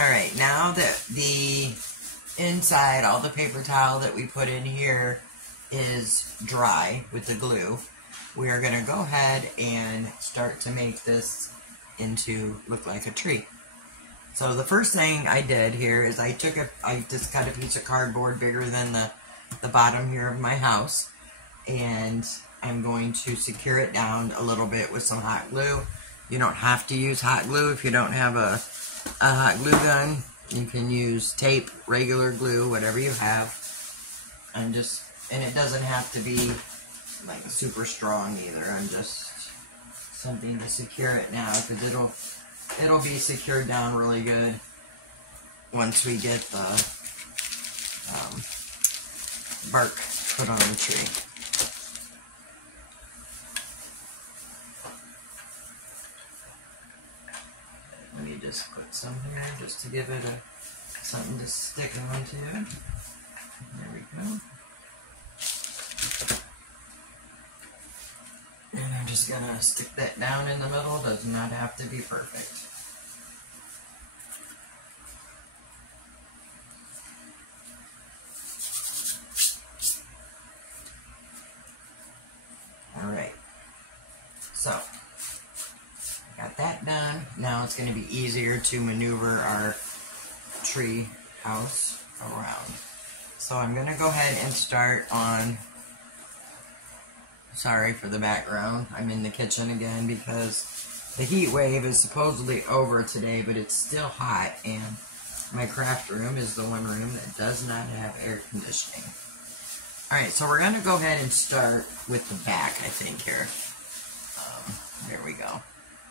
Alright, now that the inside, all the paper towel that we put in here is dry with the glue, we are going to go ahead and start to make this look like a tree. So the first thing I did here is I just cut a piece of cardboard bigger than the bottom here of my house, and I'm going to secure it down a little bit with some hot glue. You don't have to use hot glue if you don't have a hot glue gun. You can use tape, regular glue, whatever you have. And it doesn't have to be like super strong either. I'm just something to secure it now, because it'll be secured down really good once we get the bark put on the tree. Let me just put some here just to give it something to stick onto. There we go. And I'm just going to stick that down in the middle. It does not have to be perfect. Alright. So, got that done. Now it's going to be easier to maneuver our tree house around. So I'm going to go ahead and start on, sorry for the background, I'm in the kitchen again because the heat wave is supposedly over today, but it's still hot, and my craft room is the one room that does not have air conditioning. Alright, so we're going to go ahead and start with the back, I think, here. There we go.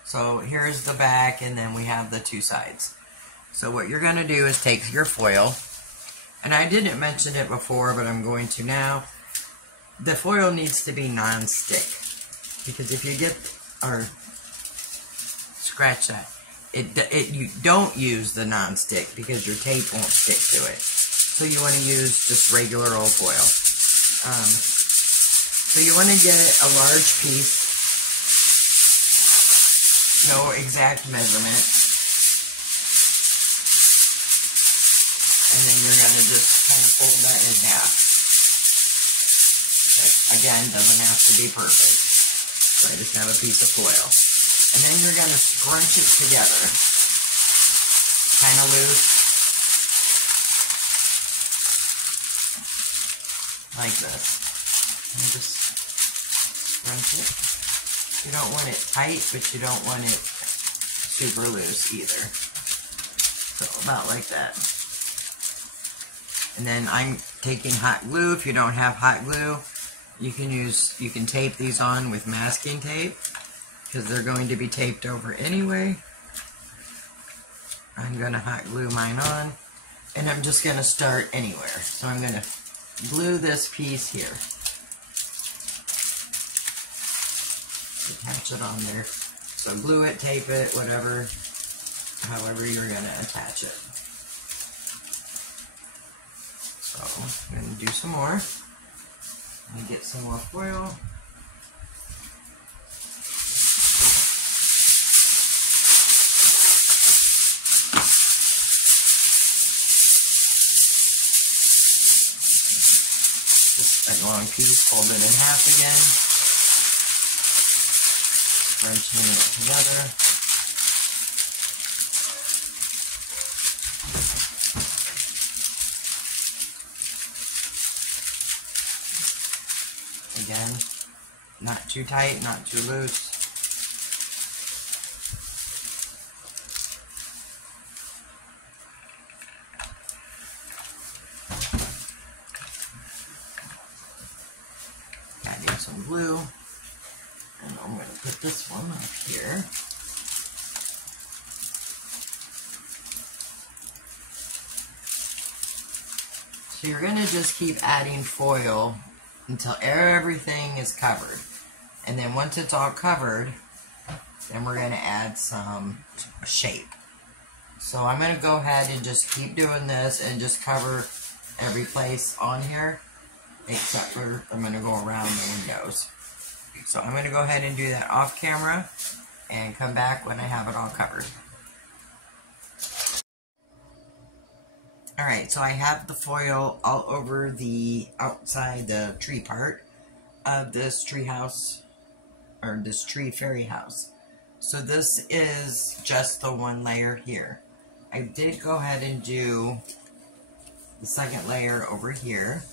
So here's the back, and then we have the two sides. So what you're going to do is take your foil, and I didn't mention it before, but I'm going to now. The foil needs to be non-stick, because if you scratch that, you don't use the non-stick because your tape won't stick to it. So you want to use just regular old foil. So you want to get a large piece, no exact measurement, and then you're going to just kind of fold that in half. Again, doesn't have to be perfect. So I just have a piece of foil. And then you're going to scrunch it together. Kind of loose. Like this. And just scrunch it. You don't want it tight, but you don't want it super loose either. So about like that. And then I'm taking hot glue. If you don't have hot glue, you can tape these on with masking tape, because they're going to be taped over anyway. I'm going to hot glue mine on, and I'm just going to start anywhere. So I'm going to glue this piece here. Attach it on there. So glue it, tape it, whatever, however you're going to attach it. So I'm going to do some more. Let me get some more foil. Just a long piece, fold it in half again. Scrunching it together. Again, not too tight, not too loose. Adding some glue, and I'm going to put this one up here. So you're going to just keep adding foil until everything is covered. And then once it's all covered, then we're going to add some shape. So I'm going to go ahead and just keep doing this and just cover every place on here, except for I'm going to go around the windows. So I'm going to go ahead and do that off camera and come back when I have it all covered. Alright, so I have the foil all over the outside, the tree part of this tree house, or this tree fairy house. So this is just the one layer here. I did go ahead and do the second layer over here.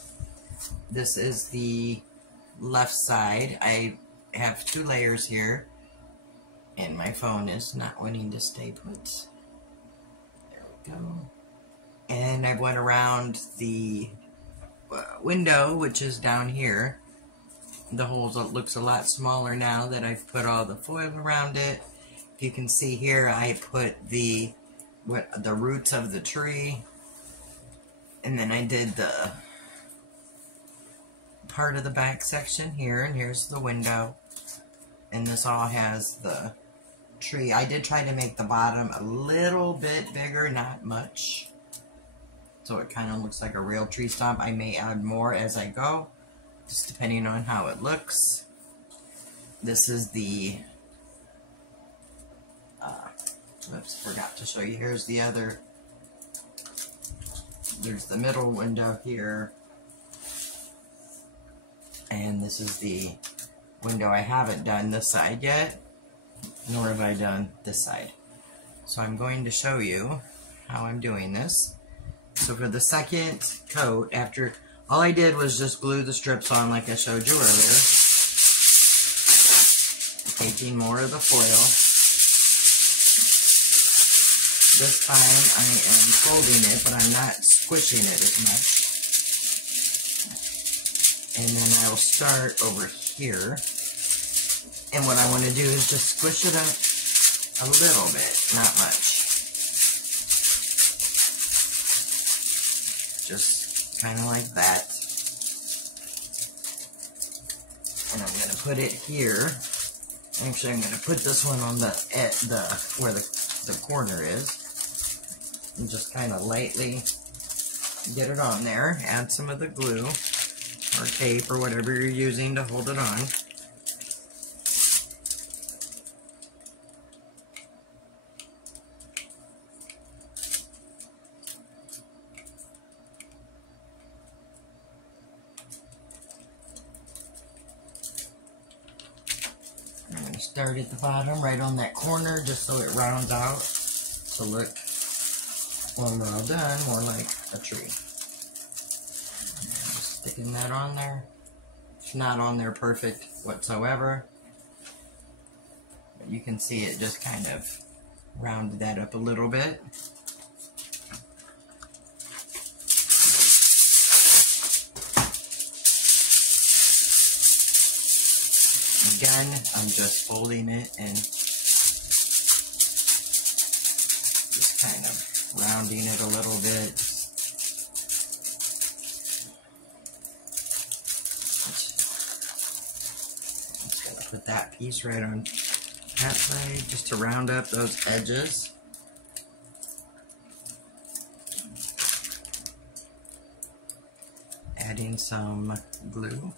This is the left side. I have 2 layers here, and my phone is not wanting to stay put. There we go. And I went around the window, which is down here. The holes looks a lot smaller now that I've put all the foil around it. You can see here I put the roots of the tree, and then I did the part of the back section here, and here's the window, and this all has the tree. I did try to make the bottom a little bit bigger, not much, so it kind of looks like a real tree stump. I may add more as I go, just depending on how it looks. This is the oops, forgot to show you. Here's the other, there's the middle window here, and this is the window. I haven't done this side yet, nor have I done this side. So I'm going to show you how I'm doing this. So for the second coat, after, all I did was just glue the strips on like I showed you earlier. Taking more of the foil. This time I am folding it, but I'm not squishing it as much. And then I will start over here. And what I want to do is just squish it up a little bit, not much. Just kind of like that. And I'm going to put it here. Actually, I'm going to put this one on where the corner is. And just kind of lightly get it on there. Add some of the glue or tape or whatever you're using to hold it on. I'm going to start at the bottom right on that corner just so it rounds out to look, when we're all done, more like a tree. Just sticking that on there. It's not on there perfect whatsoever, but you can see it just kind of rounded that up a little bit. Again, I'm just folding it and just kind of rounding it a little bit. Just gotta put that piece right on that side just to round up those edges. Adding some glue.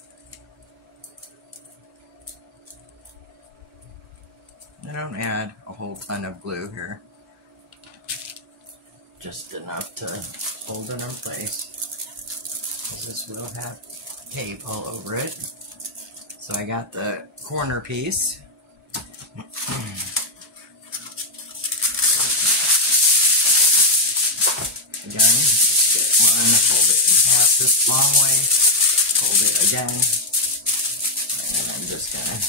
I don't add a whole ton of glue here. Just enough to hold it in place. This will have tape all over it. So I got the corner piece. Again, get one, fold it in half this long way, fold it again, and I'm just gonna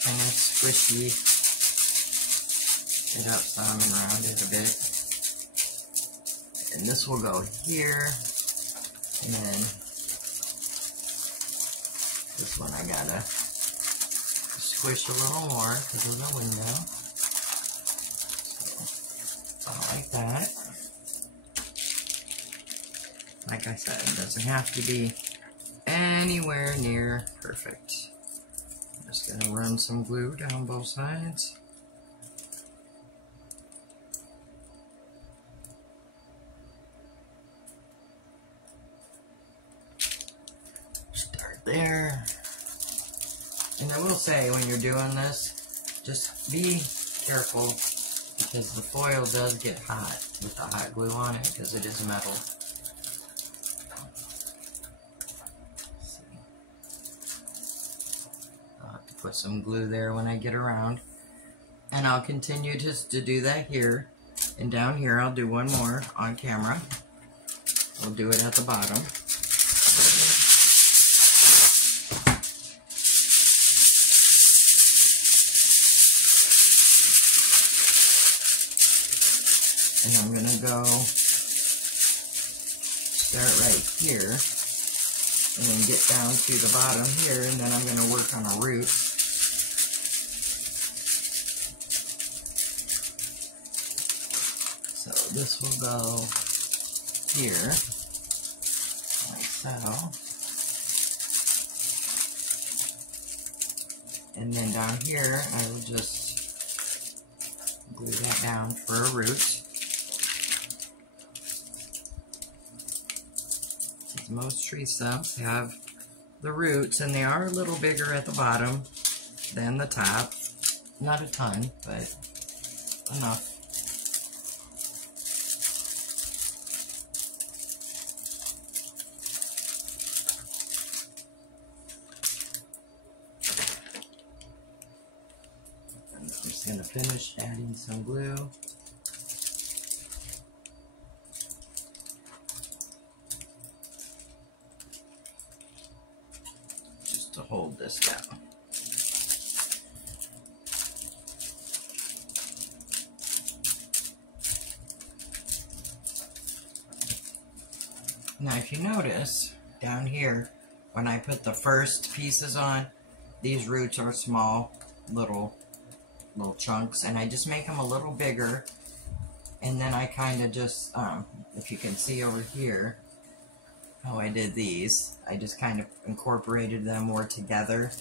kind of squishy it up some and round it a bit. And this will go here, and then this one I gotta squish a little more because of the window. So, like that. Like I said, it doesn't have to be anywhere near perfect. I'm just gonna run some glue down both sides. There. And I will say, when you're doing this, just be careful to because the foil does get hot with the hot glue on it because it is metal. I'll have to put some glue there when I get around. And I'll continue just to do that here. And down here I'll do one more on camera. We'll do it at the bottom. And I'm going to go start right here and then get down to the bottom here, and then I'm going to work on a root. So this will go here, like so. And then down here, I will just glue that down for a root. Most tree stumps have the roots, and they are a little bigger at the bottom than the top. Not a ton, but enough. And I'm just going to finish adding some glue. To hold this down. Now if you notice down here when I put the first pieces on, these roots are small little chunks, and I just make them a little bigger, and then I kind of just if you can see over here how I did these, I just kind of incorporated them more together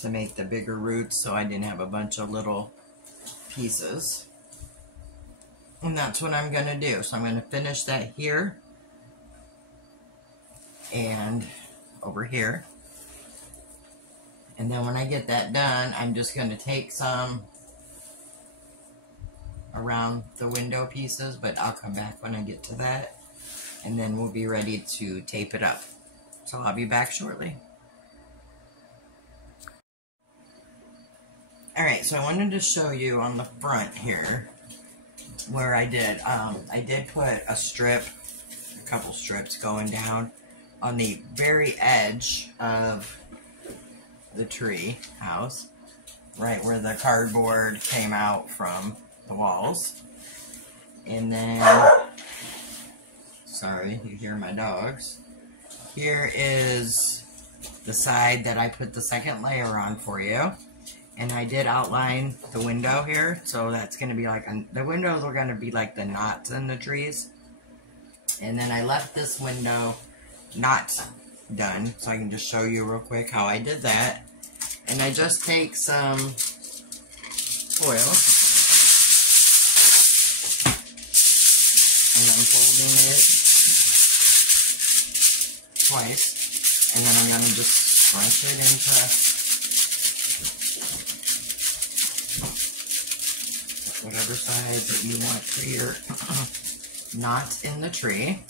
to make the bigger roots, so I didn't have a bunch of little pieces. And that's what I'm going to do. So I'm going to finish that here and over here. And then when I get that done, I'm just going to take some around the window pieces, but I'll come back when I get to that. And then we'll be ready to tape it up. So I'll be back shortly. Alright, so I wanted to show you on the front here where I did put a couple strips going down on the very edge of the tree house, right where the cardboard came out from the walls. And then, sorry, you hear my dogs. Here is the side that I put the second layer on for you. And I did outline the window here, so that's going to be like, the windows are going to be like the knots in the trees. And then I left this window not done, so I can just show you real quick how I did that. And I just take some foil, and I'm folding it twice, and then I'm going to just scrunch it into whatever size that you want for your knot in the tree.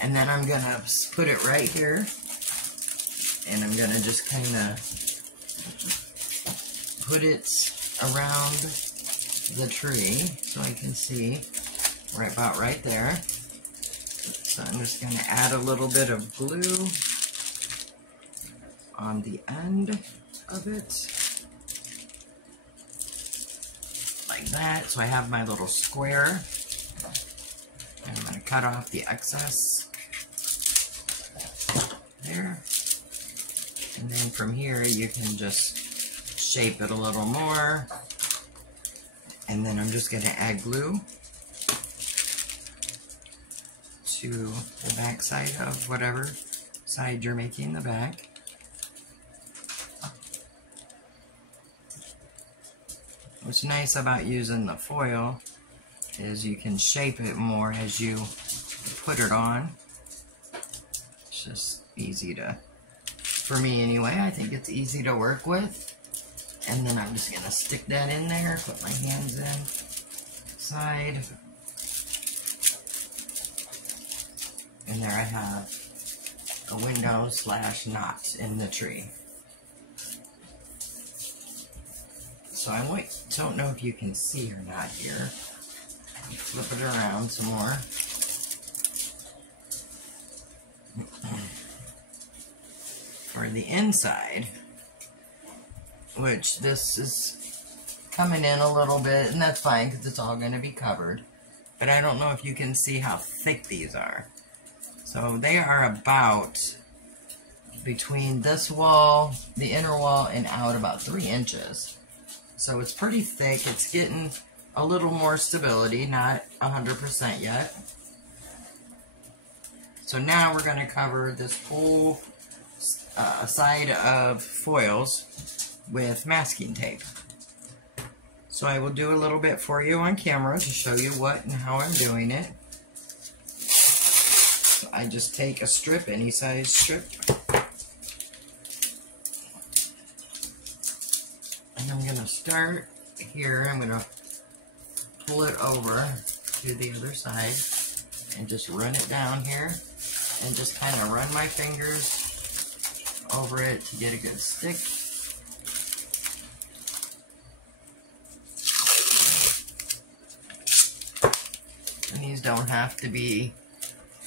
And then I'm going to put it right here, and I'm going to just kind of put it around the tree so I can see right about right there. So I'm just going to add a little bit of glue on the end of it. Like that. So I have my little square. And I'm going to cut off the excess there. And then from here you can just shape it a little more. And then I'm just going to add glue to the back side of whatever side you're making the back. What's nice about using the foil is you can shape it more as you put it on. It's just easy to, for me anyway, I think it's easy to work with. And then I'm just going to stick that in there, put my hands in, side. And there I have a window / knot in the tree. So I don't know if you can see or not here. Flip it around some more. For the inside, which this is coming in a little bit, and that's fine because it's all going to be covered. But I don't know if you can see how thick these are. So they are about between this wall, the inner wall, and out about 3 inches. So it's pretty thick. It's getting a little more stability, not 100% yet. So now we're going to cover this whole side of foils with masking tape. So I will do a little bit for you on camera to show you what and how I'm doing it. So I just take a strip, any size strip, and I'm going to start here. I'm going to pull it over to the other side and just run it down here and just kind of run my fingers over it to get a good stick. And these don't have to be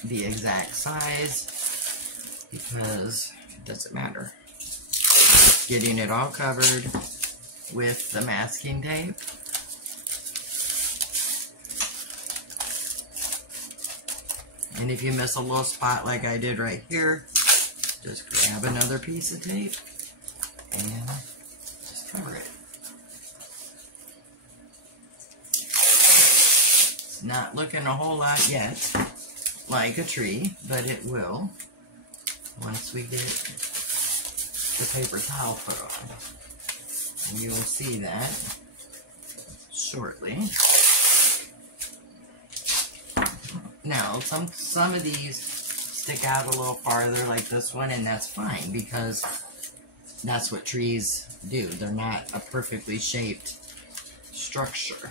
the exact size because it doesn't matter. Getting it all covered with the masking tape. And if you miss a little spot like I did right here, just grab another piece of tape and just cover it. It's not looking a whole lot yet like a tree, but it will once we get the paper towel put on. And you will see that shortly. Now, some of these stick out a little farther like this one, and that's fine because that's what trees do. They're not a perfectly shaped structure.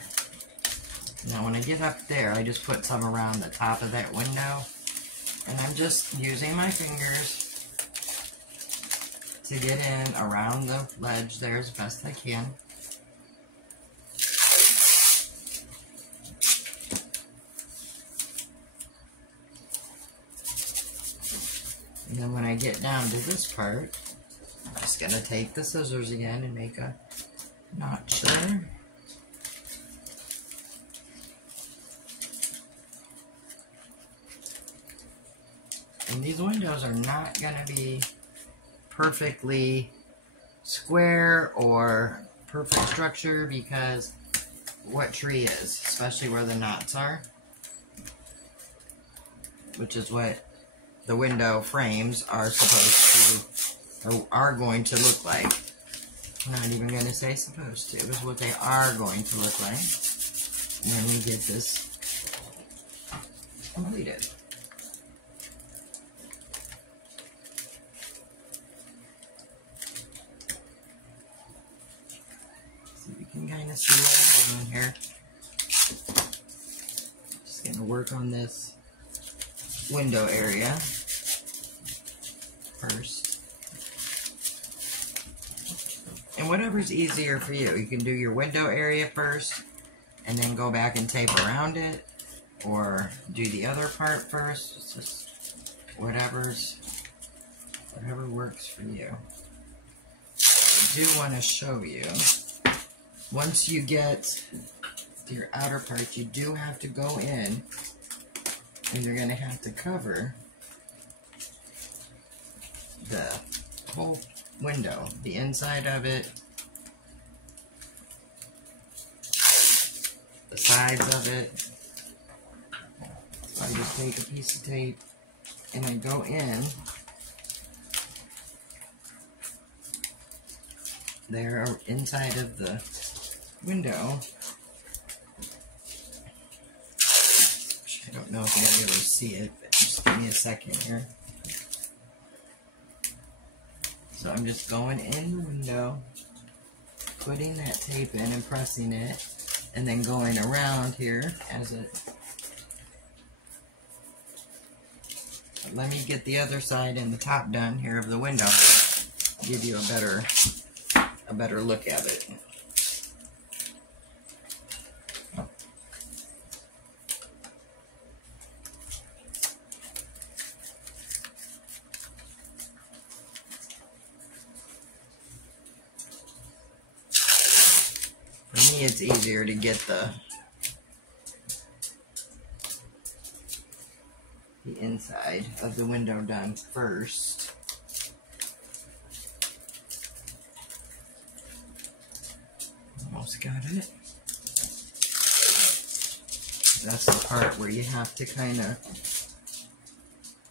Now when I get up there, I just put some around the top of that window, and I'm just using my fingers to get in around the ledge there as best I can. And then when I get down to this part, I'm just going to take the scissors again and make a notch there. And these windows are not going to be perfectly square or perfect structure because what tree is, especially where the knots are, which is what the window frames are supposed to, or are going to look like. I'm not even going to say supposed to. It's what they are going to look like. And then we get this completed. So you can kind of see what I'm doing here. Just going to work on this window area first. And whatever's easier for you. You can do your window area first and then go back and tape around it, or do the other part first. It's just whatever works for you. I do want to show you, once you get to your outer part, you do have to go in and you're going to have to cover the whole window, the inside of it, the sides of it. So I just take a piece of tape and I go in there inside of the window. I don't know if you're going to be able to see it, but just give me a second here. So I'm just going in the window, putting that tape in and pressing it, And then going around here as it... Let me get the other side and the top done here of the window. Give you a better look at it. For me, it's easier to get the inside of the window done first. Almost got it. That's the part where you have to kind of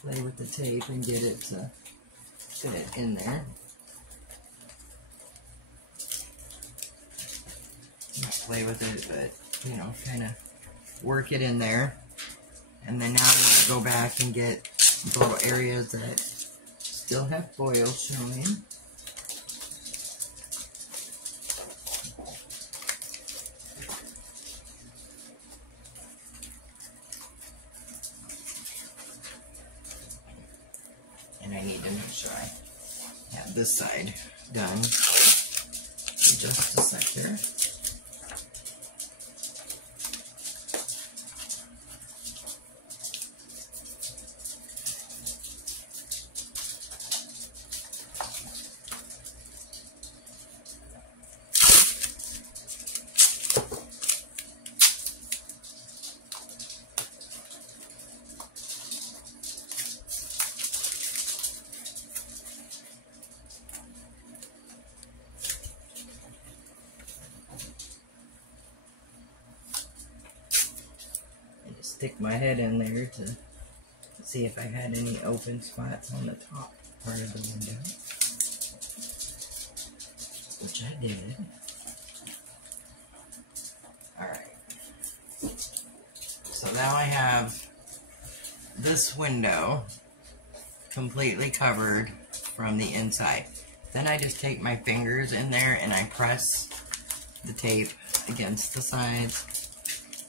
play with the tape and get it to fit in there. Not play with it, but, you know, kind of work it in there. And then now I'm going to go back and get the little areas that still have foil showing. And I need to make sure I have this side done in just a sec here. Stick my head in there to see if I had any open spots on the top part of the window, which I did. Alright, so now I have this window completely covered from the inside. Then I just take my fingers in there and I press the tape against the sides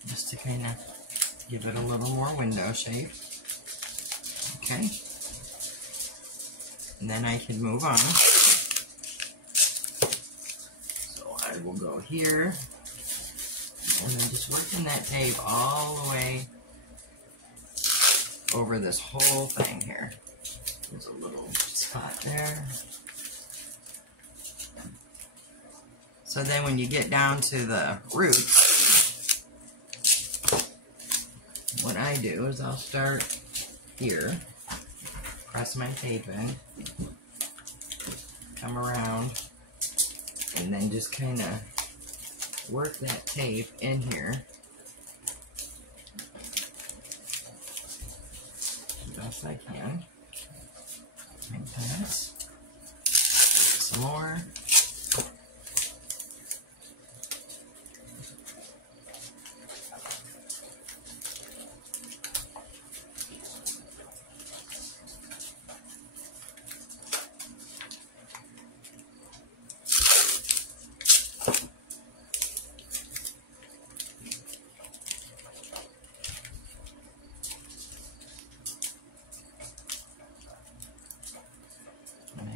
just to kind of give it a little more window shape. Okay. And then I can move on. So I will go here. And then just working that tape all the way over this whole thing here. There's a little spot there. So then when you get down to the roots, what I do is I'll start here, press my tape in, come around, and then just kind of work that tape in here as best I can. Like that. Some more.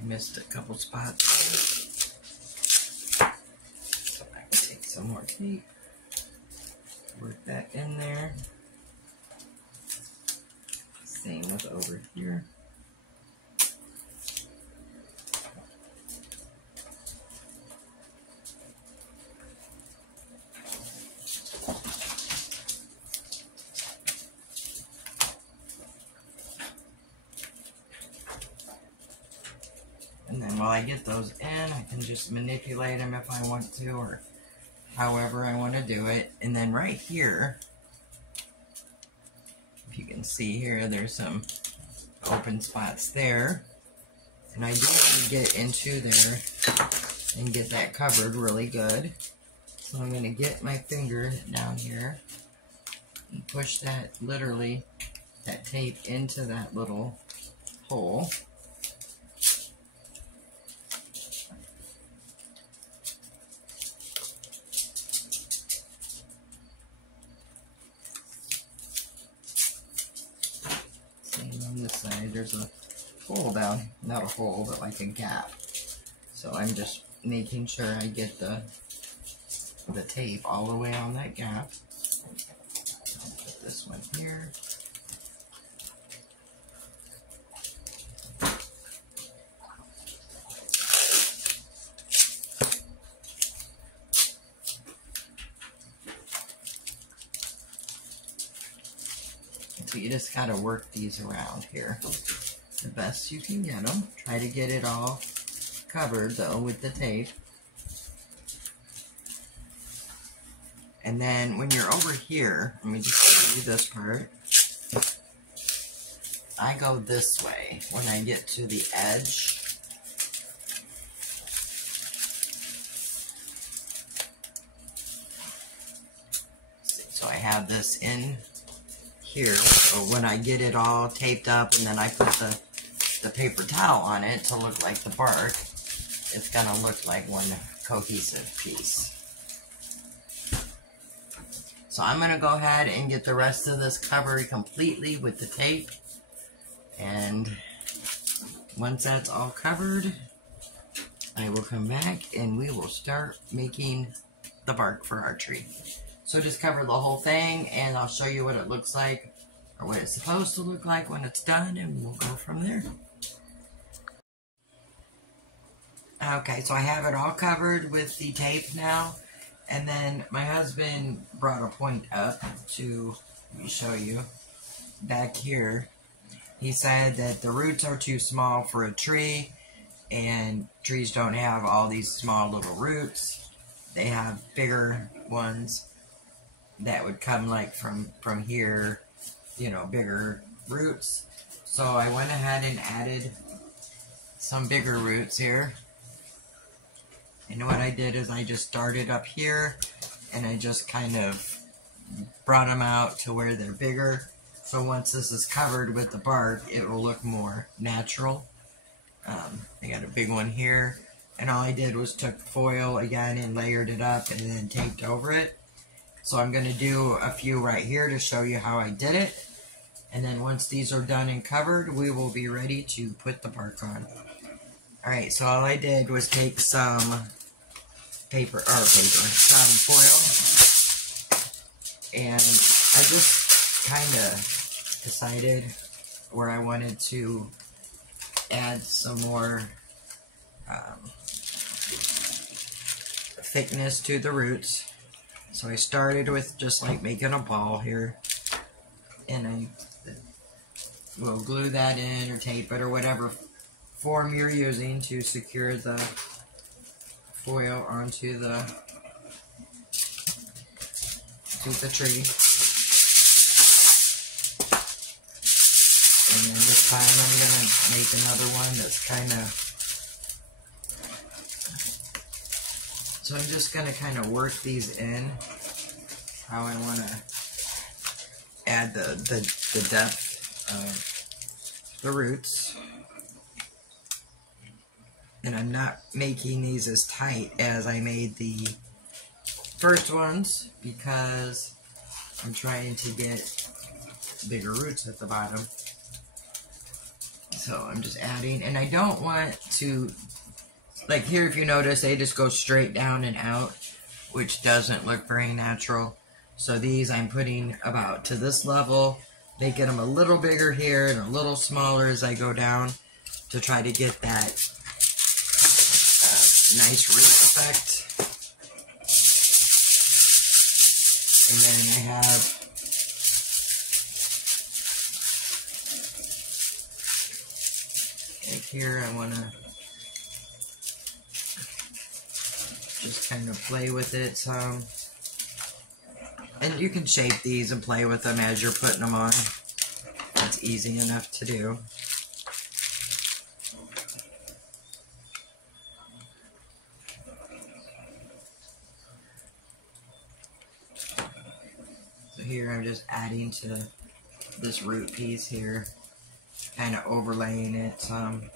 Missed a couple spots, so I can take some more tape, work that in there. Same with over here. And then while I get those in, I can just manipulate them if I want to, or however I want to do it. And then right here, if you can see here, there's some open spots there. And I do want to get into there and get that covered really good. So I'm going to get my finger down here and push that, literally, that tape into that little hole. down, not a hole, but like a gap. So I'm just making sure I get the tape all the way on that gap. I'll put this one here. So you just gotta work these around here the best you can get them. Try to get it all covered though with the tape. And then when you're over here, let me just show you this part. I go this way when I get to the edge. So I have this in here, so when I get it all taped up and then I put the paper towel on it to look like the bark, it's gonna look like one cohesive piece. So I'm gonna go ahead and get the rest of this covered completely with the tape, and once that's all covered, I will come back and we will start making the bark for our tree. So just cover the whole thing and I'll show you what it looks like, or what it's supposed to look like when it's done, and we'll go from there. Okay, so I have it all covered with the tape now, and then my husband brought a point up to, let me show you, back here. He said that the roots are too small for a tree, and trees don't have all these small little roots. They have bigger ones that would come like from here, you know, bigger roots. So I went ahead and added some bigger roots here. And what I did is I just started up here and I just kind of brought them out to where they're bigger. So once this is covered with the bark, it will look more natural. I got a big one here, and all I did was took foil again and layered it up and then taped over it. So I'm going to do a few right here to show you how I did it. And then once these are done and covered, we will be ready to put the bark on. Alright, so all I did was take some some foil. And I just kind of decided where I wanted to add some more thickness to the roots. So I started with just like making a ball here, and I will glue that in or tape it or whatever form you're using to secure the foil onto the tree. And then this time I'm going to make another one that's kind of, so I'm just going to kind of work these in how I want to add the depth of the roots. And I'm not making these as tight as I made the first ones because I'm trying to get bigger roots at the bottom. So I'm just adding, and I don't want to, like here if you notice, they just go straight down and out, which doesn't look very natural. So these I'm putting about to this level, making them a little bigger here and a little smaller as I go down to try to get that nice root effect. And then I have here I want to just kind of play with it some. And you can shape these and play with them as you're putting them on. It's easy enough to do. So here I'm just adding to this root piece here, kind of overlaying it some.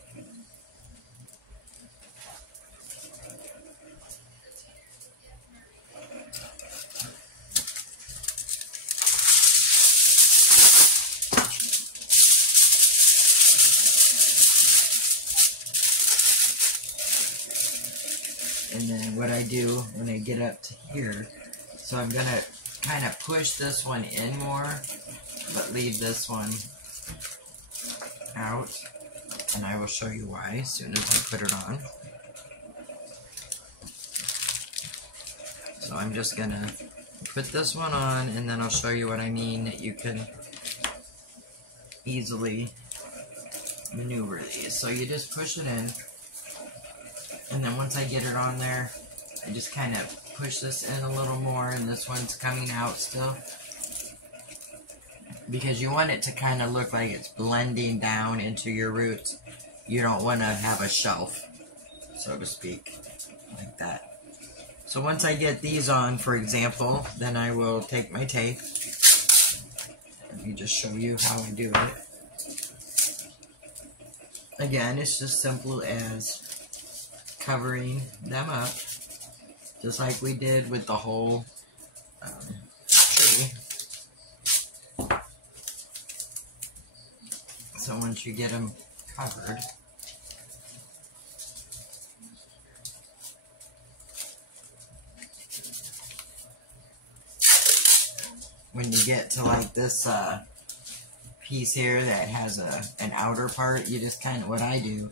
And then what I do when I get up to here, so I'm going to kind of push this one in more, but leave this one out. And I will show you why as soon as I put it on. So I'm just going to put this one on, and then I'll show you what I mean, that you can easily maneuver these. So you just push it in, and then once I get it on there, I just kind of push this in a little more, and this one's coming out still. Because you want it to kind of look like it's blending down into your roots. You don't want to have a shelf, so to speak, like that. So once I get these on, for example, then I will take my tape. Let me just show you how I do it. Again, it's just simple as covering them up, just like we did with the whole tree. So once you get them covered, when you get to like this piece here that has an outer part, you just kind of, what I do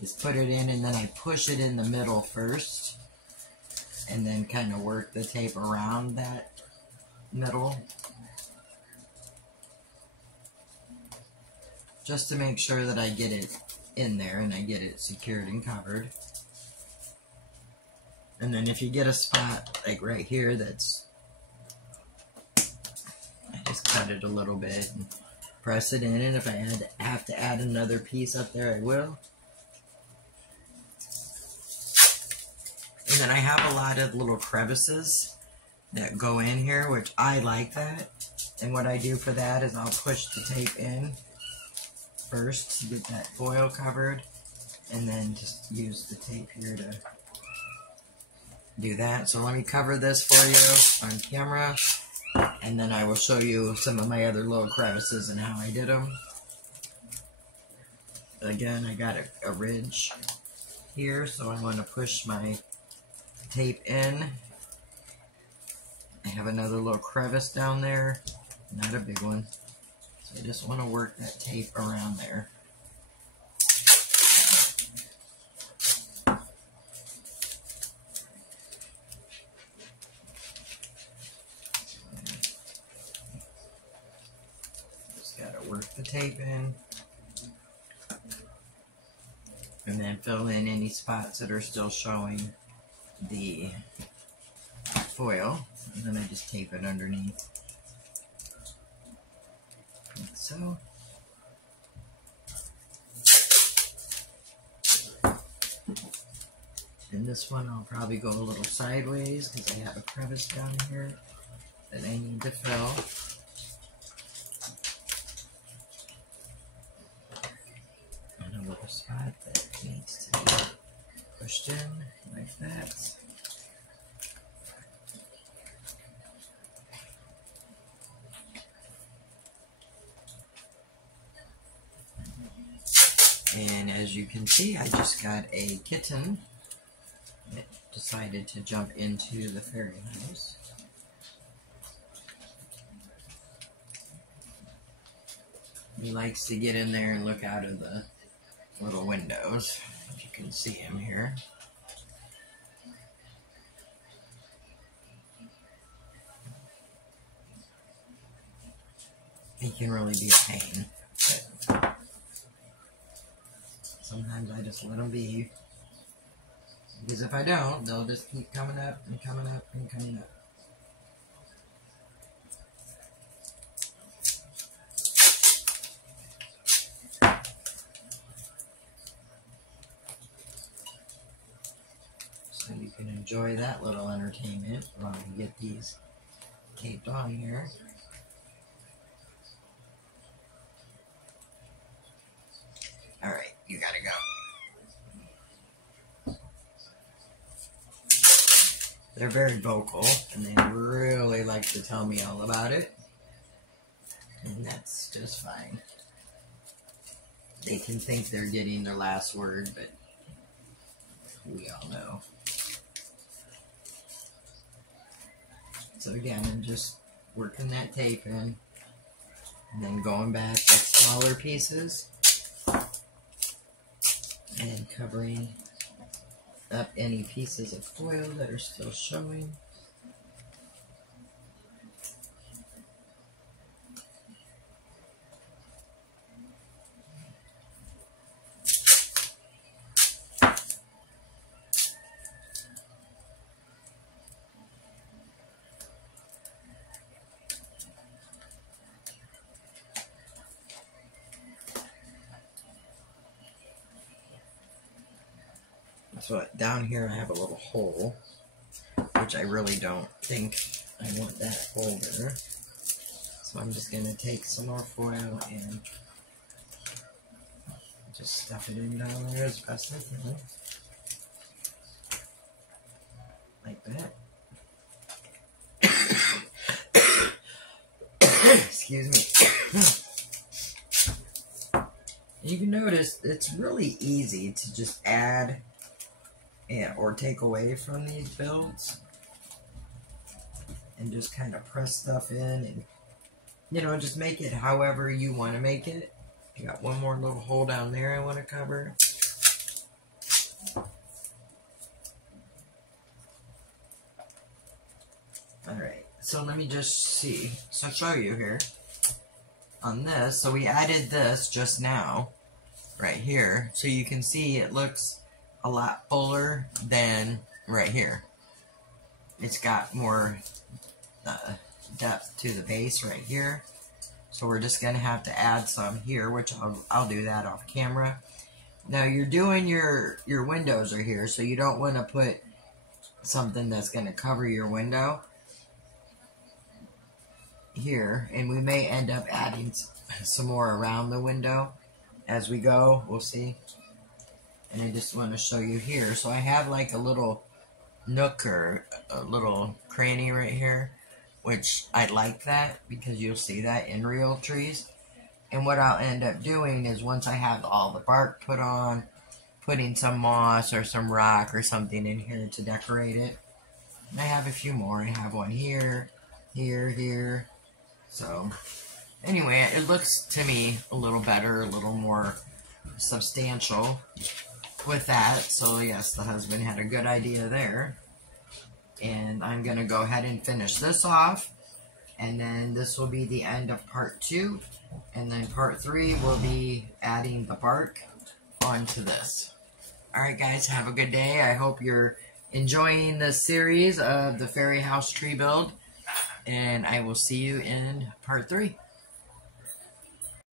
is put it in, and then I push it in the middle first, and then kind of work the tape around that middle, just to make sure that I get it in there and I get it secured and covered. And then if you get a spot like right here that's, just cut it a little bit and press it in, and if I have to add another piece up there, I will. And then I have a lot of little crevices that go in here, which I like that. And what I do for that is I'll push the tape in first to get that foil covered, and then just use the tape here to do that. So let me cover this for you on camera, and then I will show you some of my other little crevices and how I did them. Again, I got a ridge here, so I want to push my tape in. I have another little crevice down there, not a big one. So I just want to work that tape around there. Work the tape in, and then fill in any spots that are still showing the foil, and then I just tape it underneath, like so. And this one I'll probably go a little sideways because I have a crevice down here that I need to fill. Spot that needs to be pushed in like that. And as you can see, I just got a kitten that decided to jump into the fairy house. He likes to get in there and look out of the little windows. You can see him here. He can really be a pain, but sometimes I just let them be, because if I don't, they'll just keep coming up and coming up and coming up. So you can enjoy that little entertainment while we get these taped on here. Alright, you gotta go. They're very vocal, and they really like to tell me all about it. And that's just fine. They can think they're getting their last word, but we all know So again, I'm just working that tape in, and then going back with smaller pieces and covering up any pieces of foil that are still showing. So down here I have a little hole, which I really don't think I want that hole there. So I'm just going to take some more foil and just stuff it in down there as best I can. Like that. Excuse me. You can notice it's really easy to just add or take away from these builds and just kind of press stuff in and, you know, just make it however you want to make it. I got one more little hole down there I want to cover. Alright, so let me just see. So I'll show you here on this. So we added this just now right here, so you can see it looks a lot fuller than right here. It's got more depth to the base right here, so we're just gonna have to add some here, which I'll do that off camera. Now you're doing your windows are here, so you don't want to put something that's gonna cover your window here, and we may end up adding some more around the window as we go. We'll see. And I just want to show you here. So I have like a little nook or a little cranny right here, which I like that because you'll see that in real trees. And what I'll end up doing is once I have all the bark put on, putting some moss or some rock or something in here to decorate it. And I have a few more. I have one here, here. So anyway, it looks to me a little better, a little more substantial with that. So yes, the husband had a good idea there. And I'm gonna go ahead and finish this off, and then this will be the end of part 2, and then part 3 will be adding the bark onto this. Alright guys, have a good day. I hope you're enjoying this series of the fairy house tree build, and I will see you in part 3.